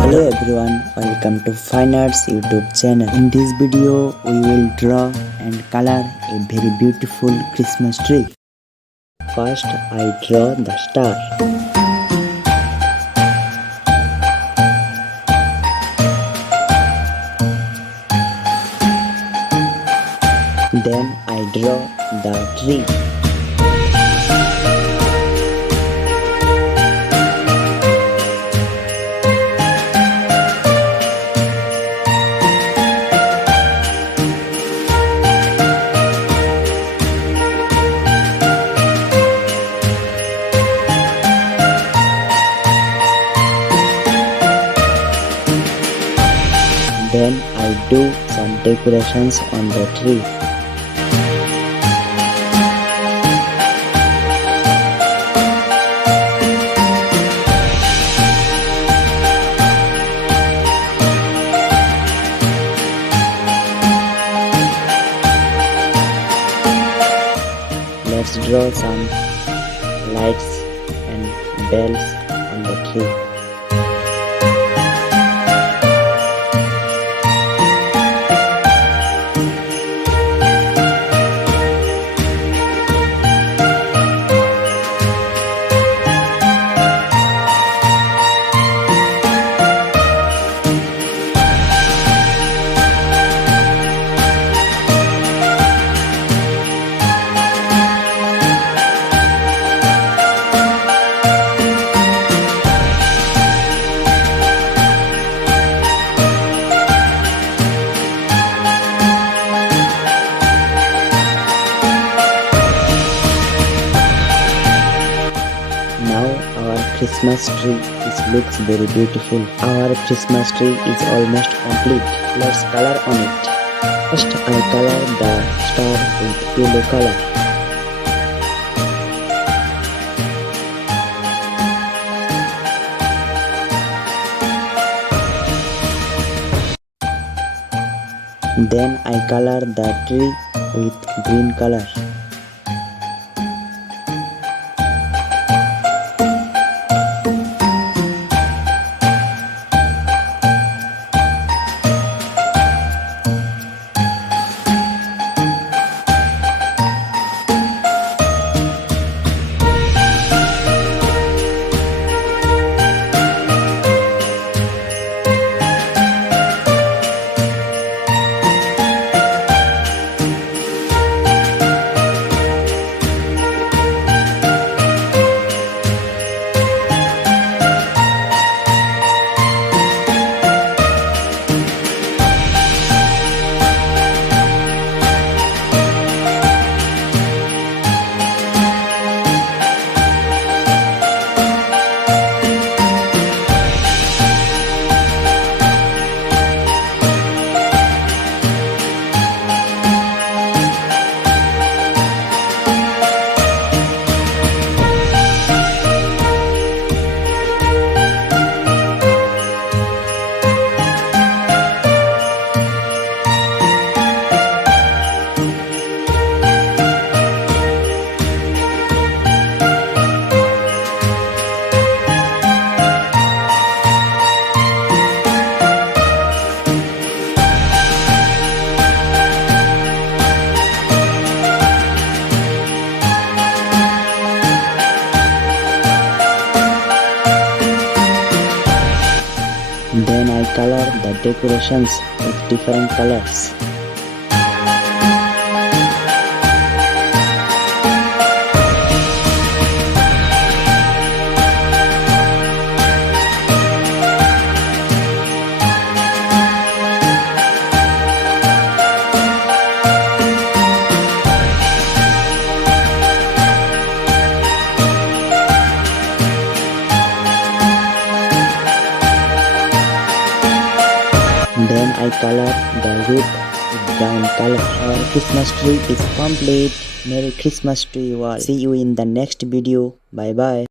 Hello everyone, welcome to Fine Arts YouTube channel. In this video, we will draw and color a very beautiful Christmas tree. First, I draw the star. Then I draw the tree. Then I do some decorations on the tree. Let's draw some lights and bells on the tree. Christmas tree looks very beautiful. Our Christmas tree is almost complete. Let's color on it. First I color the star with yellow color. Then I color the tree with green color. Then I color the decorations with different colors. Then I color the roof with brown color. Our Christmas tree is complete. Merry Christmas to you all. See you in the next video. Bye bye.